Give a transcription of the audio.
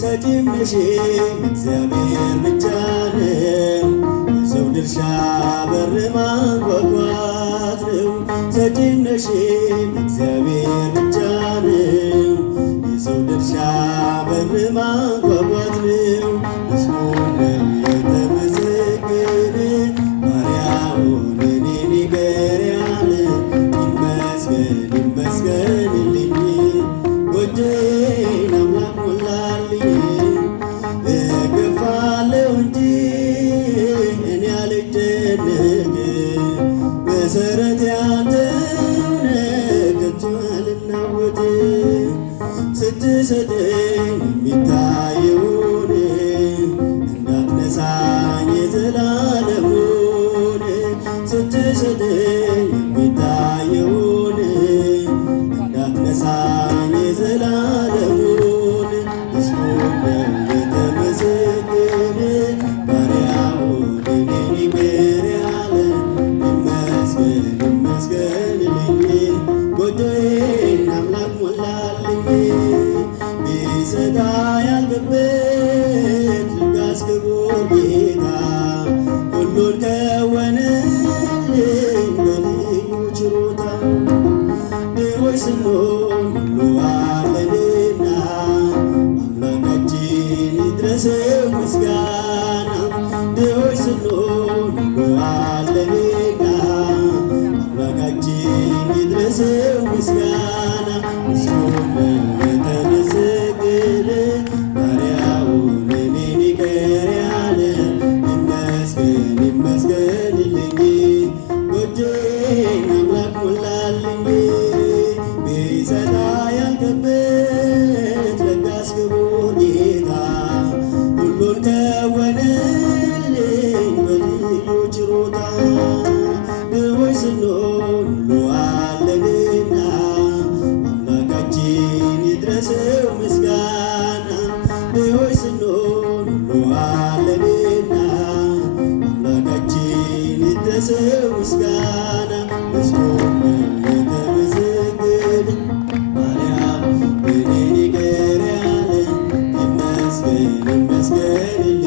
ሰጪም ነሽ እግዚአብሔር ብቻ ነው። የሰው ድርሻ በር ማንኳኳት ነው። ሰጪም ነሽ እግዚአብሔር ብቻ ነው። የሰው ድርሻ በር ማንኳኳት ነው። ምስጉን ነው የተመሰገነ ባሪያውን እኔን ይቅር ያለ። ይመስገን ይመስገንልኝ ጎጆዬን አምላክ ሞላልኝ። እገፋለሁ እንጂ እኔ አልጨነቅም። መሰረቴ አንተው ነህ ከቶ አልናወጥም። ስትሰጠኝ የሚታየውን እንዳትነሳኝ የዘላለሙን። ስትሰጠኝ የሚታየውን እንዳትነሳኝ የዘላለሙን። ምስጉን ነው የተመሰገነ ባሪያውን እኔን ይቅር ያለ። ይመስገን ይመስገንልኝ ጎጆዬን አምላክ ሞላልኝ። ቢሰጣ ያልገበት ልጋስ ክቡር ጌታ ሁሉን ከወነልኝ በልዩ ችሮታ። ድሆች ስንሆን ሁሉ አለንና አምላካችን ይድረሰው ምስጋና። ድሆች ስንሆን ሁሉ አለንና አምላካችን ይድረሰው ምስጋና። ምስጉን ነው የተመሰገነ ባሪያውን እኔን ይቅር ያለ። ይመስገን ይመስገንልኝ ጎጆዬን አምላክ ሞላልኝ። ቢሰጣ ያልገበት ለጋስ ክቡር ጌታ ሁሉን ከወነልኝ በልዩ ችሮታ። ድሆች ስንሆን ሁሉ አለንና አምላካችን ይድረሰው ምስጋና። ድሆች ስንሆን ሁሉ አለንና አምላካችን ይድረሰው ምስጋና። ምስጉን ነው የተመሰገነ ባሪያውን እኔን ይቅር ያለ። ይመስገን ይመስገንልኝ